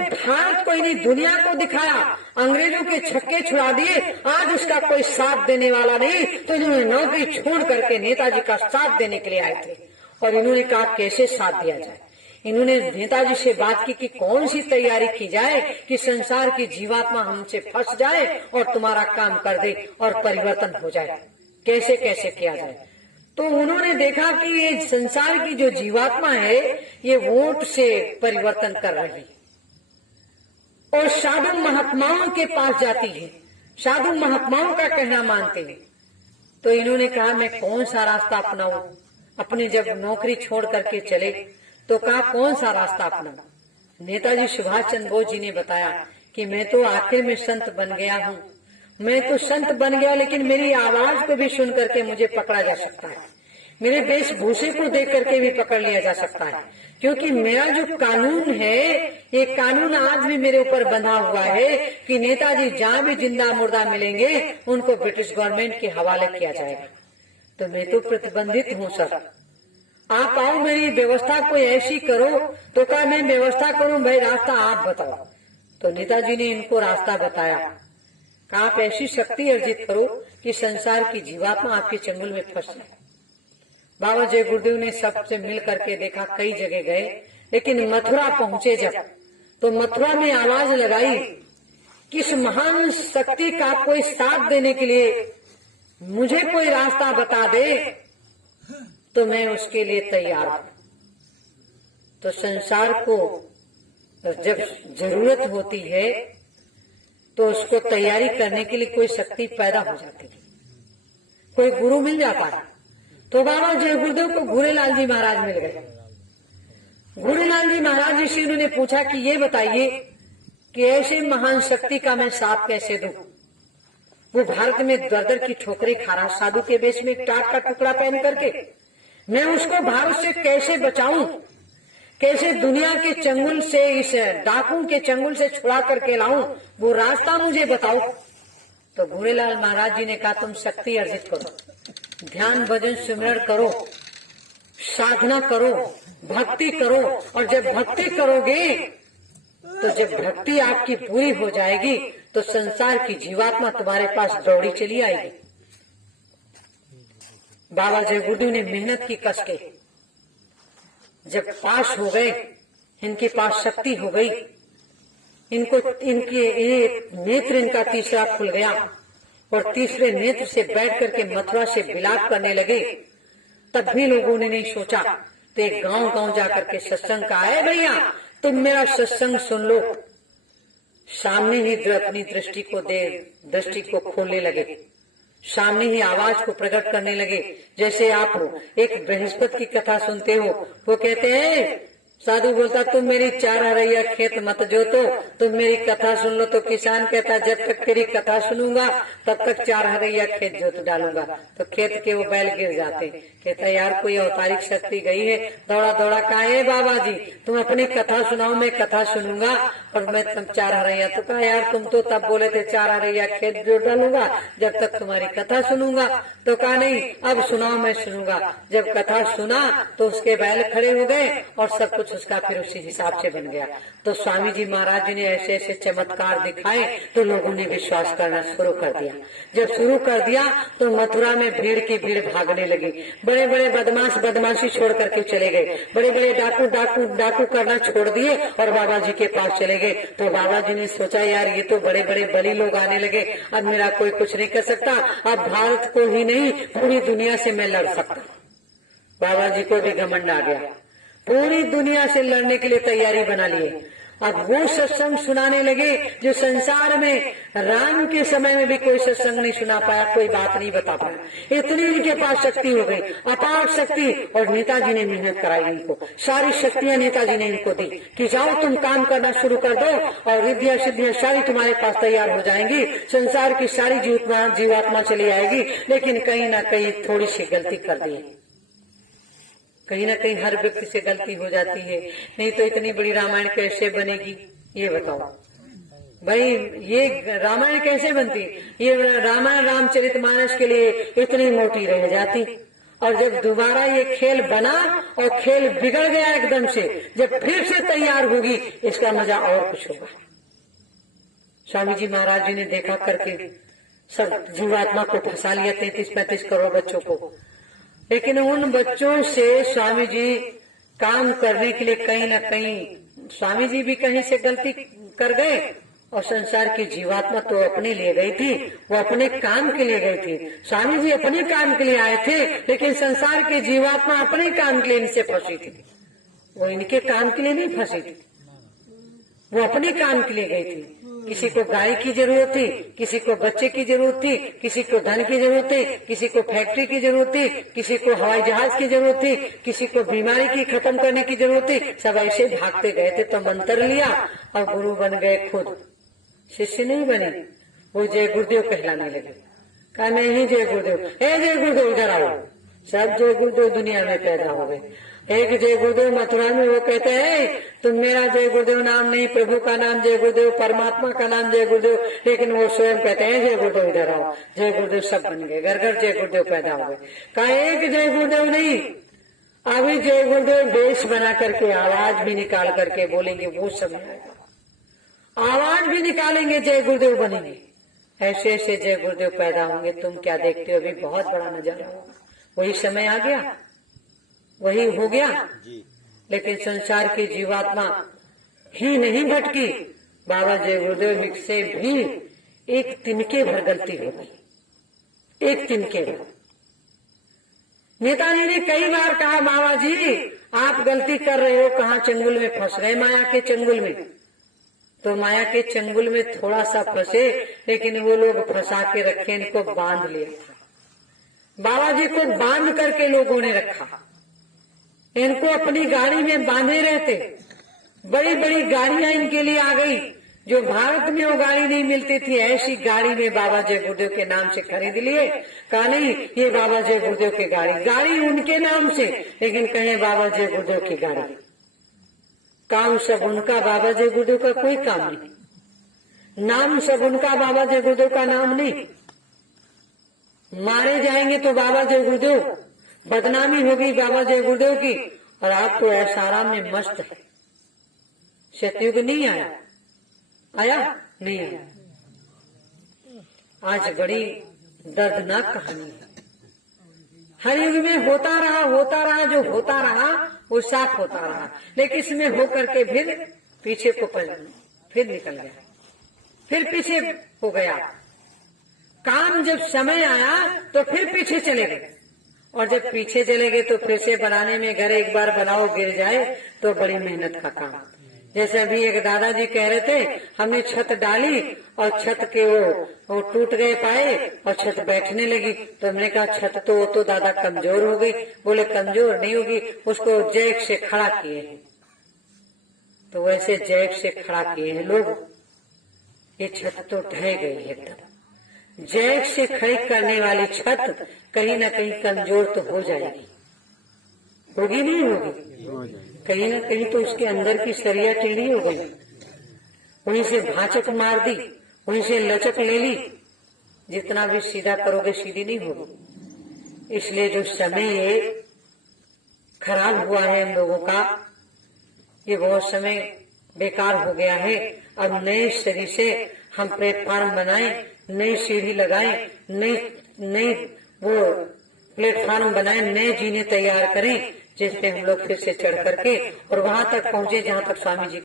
भारत को नहीं दुनिया को दिखाया, अंग्रेजों के छक्के छुड़ा दिए, आज उसका कोई साथ देने वाला नहीं, तो इन्होंने नौकरी छोड़ करके नेताजी का साथ देने के लिए आए थे। और इन्होंने कहा कैसे साथ दिया जाए। इन्होंने नेताजी से बात की कि कौन सी तैयारी की जाए कि संसार की जीवात्मा हमसे फंस जाए और तुम्हारा काम कर दे और परिवर्तन हो जाए, कैसे कैसे किया जाए। तो उन्होंने देखा कि ये संसार की जो जीवात्मा है ये वोट से परिवर्तन कर रही और साधु महात्माओं के पास जाती है, साधु महात्माओं का कहना मानते हैं। तो इन्होंने कहा मैं कौन सा रास्ता अपनाऊं। अपने जब नौकरी छोड़ करके चले तो कहा कौन सा रास्ता अपनाऊं। नेताजी सुभाष चंद्र बोस जी ने बताया कि मैं तो आखिर में संत बन गया हूँ, मैं तो संत बन गया, लेकिन मेरी आवाज को भी सुन करके मुझे पकड़ा जा सकता है, मेरे वेशभूषे को देख करके भी पकड़ लिया जा सकता है, क्योंकि मेरा जो कानून है ये कानून आज भी मेरे ऊपर बंधा हुआ है कि नेताजी जहाँ भी जिंदा मुर्दा मिलेंगे उनको ब्रिटिश गवर्नमेंट के हवाले किया जाएगा। तो मैं तो प्रतिबंधित हूँ सर, आप आओ मेरी व्यवस्था कोई ऐसी करो। तो कहा मैं व्यवस्था करूँ भाई, रास्ता आप बताओ। तो नेताजी ने इनको रास्ता बताया, कहा आप ऐसी शक्ति अर्जित करो कि संसार की जीवात्मा आपके चंगुल में फंस जाए। बाबा जय गुरुदेव ने सबसे मिल करके देखा, कई जगह गए, लेकिन मथुरा पहुंचे जब, तो मथुरा में आवाज लगाई कि इस महान शक्ति का कोई साथ देने के लिए मुझे कोई रास्ता बता दे तो मैं उसके लिए तैयार हूं। तो संसार को जब जरूरत होती है तो उसको तैयारी करने के लिए कोई शक्ति पैदा हो जाती है, कोई गुरु मिल जाता है। तो बाबा जय गुरुदेव को घूरेलाल जी महाराज मिल गए। घूरेलाल जी महाराज जी से उन्होंने पूछा कि ये बताइए कि ऐसे महान शक्ति का मैं साथ कैसे दूं। वो भारत में दर-दर की ठोकरें खा रहा, साधु के वेश में टाट का टुकड़ा पहन करके, मैं उसको भारत से कैसे बचाऊं, कैसे दुनिया के चंगुल से, इस डाकू के चंगुल से छुड़ा करके लाऊं, वो रास्ता मुझे बताओ। तो घूरेलाल महाराज जी ने कहा तुम शक्ति अर्जित करो, ध्यान भजन सिमरण करो, साधना करो, भक्ति करो, और जब भक्ति करोगे तो जब भक्ति आपकी पूरी हो जाएगी तो संसार की जीवात्मा तुम्हारे पास दौड़ी चली आएगी। बाबा जय गुरुदेव ने मेहनत की कस के, जब पास हो गए, इनके पास शक्ति हो गई, इनको इनके ये नेत्र इनका तीसरा खुल गया और तीसरे नेत्र से बैठ करके मथुरा से विलाप करने लगे। तब भी लोगों ने नहीं सोचा, तो एक गांव जाकर के सत्संग का है, भैया तुम मेरा सत्संग सुन लो। सामने ही अपनी दृष्टि को खोलने लगे, सामने ही आवाज को प्रकट करने लगे। जैसे आप एक बृहस्पति की कथा सुनते हो, वो कहते हैं, साधु बोलता तुम मेरी 4 हरैया खेत मत जोतो, तुम मेरी कथा सुन लो। तो किसान कहता जब तक तेरी कथा सुनूंगा तब तक 4 हरैया खेत जोत डालूंगा। तो खेत के वो बैल गिर जाते। कहता यार कोई अवतारिक शक्ति गई है, दौड़ा दौड़ा कहा है बाबा जी तुम अपनी कथा सुनाओ, मैं कथा सुनूंगा और मैं तुम 4 हरैया। तो कहा यार तुम तो तब बोले थे 4 हरैया खेत जोत डालूंगा जब तक तुम्हारी कथा सुनूंगा। तो कहा नहीं अब सुनाओ मैं सुनूंगा। जब कथा सुना तो उसके बैल खड़े हो गए और सब कुछ उसका फिर उसी हिसाब से बन गया। तो स्वामी जी महाराज जी ने ऐसे ऐसे चमत्कार दिखाए तो लोगों ने विश्वास करना शुरू कर दिया। जब शुरू कर दिया तो मथुरा में भीड़ की भीड़ भागने लगी। बड़े बड़े बदमाश बदमाशी छोड़ करके चले गए, बड़े बड़े डाकू करना छोड़ दिए और बाबा जी के पास चले गए। तो बाबा जी ने सोचा यार ये तो बड़े बड़े बली लोग आने लगे, अब मेरा कोई कुछ नहीं कर सकता, अब भारत को ही नहीं पूरी दुनिया से मैं लड़ सकता। बाबा जी को भी घमंड आ गया, पूरी दुनिया से लड़ने के लिए तैयारी बना लिए। अब वो सत्संग सुनाने लगे जो संसार में राम के समय में भी कोई सत्संग नहीं सुना पाया, कोई बात नहीं बता पाया। इतनी इनके पास शक्ति हो गई, अपार शक्ति। और नेताजी ने मेहनत कराई, इनको सारी शक्तियां नेताजी ने इनको दी कि जाओ तुम काम करना शुरू कर दो और रिद्धियां सिद्धियां सारी तुम्हारे पास तैयार हो जाएंगी, संसार की सारी जीवात्मा चली आएगी। लेकिन कहीं ना कहीं थोड़ी सी गलती कर दी, कहीं ना कहीं हर व्यक्ति से गलती हो जाती है, नहीं तो इतनी बड़ी रामायण कैसे बनेगी ये बताओ भाई। ये रामायण कैसे बनती, ये रामायण रामचरितमानस के लिए इतनी मोटी रह जाती और जब दोबारा ये खेल बना और खेल बिगड़ गया एकदम से, जब फिर से तैयार होगी इसका मजा और कुछ होगा। स्वामी जी महाराज जी ने देखा करके सब जीवात्मा को फंसा लिया 33-35 करोड़ बच्चों को, लेकिन उन बच्चों से स्वामी जी काम करने के लिए कहीं न कहीं स्वामी जी भी कहीं से गलती कर गए और संसार की जीवात्मा तो अपने लिए गई थी, वो अपने काम के लिए गई थी। स्वामी जी अपने काम के लिए आए थे, लेकिन संसार की जीवात्मा अपने काम के लिए इनसे फंसी थी, वो इनके काम के लिए नहीं फंसी थी, वो अपने काम के लिए गई थी। किसी को गाय की जरूरत थी, किसी को बच्चे की जरूरत थी, किसी को धन की जरूरत थी, किसी को फैक्ट्री की जरूरत थी, किसी को हवाई जहाज की जरूरत थी, किसी को बीमारी की खत्म करने की जरूरत थी। सब ऐसे भागते गए थे तो मंत्र लिया और गुरु बन गए खुद, शिष्य नहीं बने। वो जय गुरुदेव कहलाने लगे, कहा मैं ही जय गुरुदेव, जय गुरुदेव इधर आओ। सब जय गुरुदेव दुनिया में पैदा हो गए। एक जय गुरुदेव मथुरा में, वो कहते हैं तुम मेरा जय गुरुदेव नाम नहीं, प्रभु का नाम जय गुरुदेव, परमात्मा का नाम जय गुरुदेव, लेकिन वो स्वयं कहते हैं जय गुरुदेव इधर आओ। जय गुरुदेव सब बन गए, घर घर जय गुरुदेव पैदा हो गए। कहा एक जय गुरुदेव नहीं, अभी जय गुरुदेव देश बना करके आवाज भी निकाल करके बोलेंगे, वो समय आएगा, आवाज भी निकालेंगे, जय गुरुदेव बनेंगे। ऐसे ऐसे जय गुरुदेव पैदा होंगे। तुम क्या देखते हो, अभी बहुत बड़ा नजारा होगा। वही समय आ गया, वही हो गया। लेकिन संसार की जीवात्मा ही नहीं भटकी, बाबा जय गुरुदेव से भी एक तिनके भर गलती हो गई, एक तिनके भर। नेताजी ने कई बार कहा बाबा जी आप गलती कर रहे हो, कहाँ चंगुल में फंस गए, माया के चंगुल में। तो माया के चंगुल में थोड़ा सा फंसे, लेकिन वो लोग फंसा के रखे, इनको बांध लिया था। बाबा जी को बांध करके लोगों ने रखा, इनको अपनी गाड़ी में बांधे रहते। बड़ी बड़ी गाड़ियां इनके लिए आ गई, जो भारत में वो गाड़ी नहीं मिलती थी, ऐसी गाड़ी में बाबा जय गुरुदेव के नाम से खरीद लिए। कहा नहीं ये बाबा जय गुरुदेव की गाड़ी, गाड़ी उनके नाम से, लेकिन कहे बाबा जय गुरुदेव की गाड़ी। काम सब उनका, बाबा जय गुरुदेव का कोई काम नहीं। नाम सब उनका, बाबा जय गुरुदेव का नाम नहीं। मारे जाएंगे तो बाबा जय गुरुदेव, बदनामी होगी बाबा जय गुरुदेव की, और आप तो ऐसाराम में मस्त है। सतयुग नहीं आया, आया नहीं आया। आज बड़ी दर्दनाक कहानी है। हर युग में होता रहा, जो होता रहा वो साफ होता रहा, लेकिन इसमें होकर के फिर पीछे को फिर निकल गया, फिर पीछे हो गया। काम जब समय आया तो फिर पीछे चले गए, और जब पीछे चले गए तो फिर से बनाने में, घर एक बार बनाओ गिर जाए तो बड़ी मेहनत का काम। जैसे अभी एक दादाजी कह रहे थे, हमने छत डाली और छत के वो टूट गए पाए और छत बैठने लगी। तो हमने कहा छत तो वो तो दादा कमजोर हो गई। बोले कमजोर नहीं होगी, उसको जैक से खड़ा किए हैं। तो वैसे जैक से खड़ा किए हैं लोग, ये छत तो ढह गई है एकदम। जैक से खड़ी करने वाली छत कहीं न कहीं कमजोर तो हो जाएगी, होगी नहीं होगी, कहीं न कहीं तो उसके अंदर की सरिया टेढ़ी हो गई, वहीं से भाचक मार दी, वहीं से लचक ले ली। जितना भी सीधा करोगे सीधी नहीं होगी। इसलिए जो समय खराब हुआ है हम लोगों का, ये बहुत समय बेकार हो गया है। अब नए शरीर से हम प्लेटफार्म बनाएं, नई सीढ़ी लगाएं, नई वो प्लेटफार्म बनाएं, नए जीने तैयार करें, जिसपे हम लोग फिर से चढ़ करके और वहां तक पहुंचे जहां तक स्वामी जी